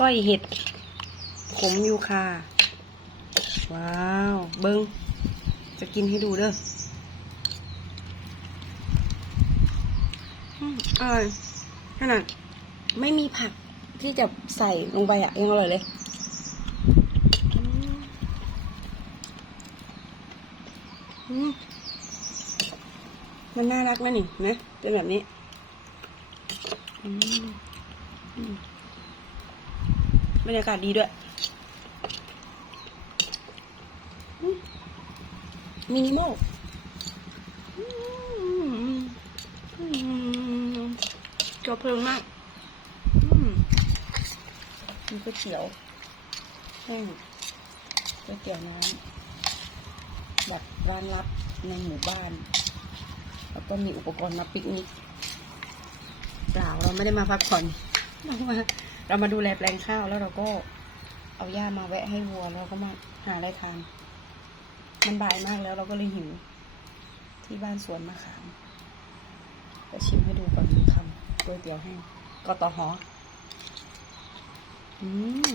ก้อยเห็ด ขมยูคาว้าว เบิงจะกินให้ดูเด้ออร่อยขนาดไม่มีผักที่จะใส่ลงไปอะยังอร่อยเลยมันน่ารักนะนี่นะเป็นแบบนี้ อืม บรรยากาศดีด้วย มินิมอลอืมอืมจบเพลิงมากอืมมีก๋วยเตี๋ยวแห้งก๋วยเตี๋ยวน้ำแบบร้านลับในหมู่บ้าน แล้วก็มีอุปกรณ์มาปิกนิกเปล่าเราไม่ได้มาพักผ่อนเรามา เรามาดูแลแปลงข้าวแล้วเราก็เอาหญ้ามาแวะให้วัวแล้วก็มาหาอะไรทาน มันบ่ายมากแล้วเราก็เลยหิว ที่บ้านสวนมะขามจะชิมให้ดูก่อนทำก๋วยเตี๋ยวแห้งกตอหออืม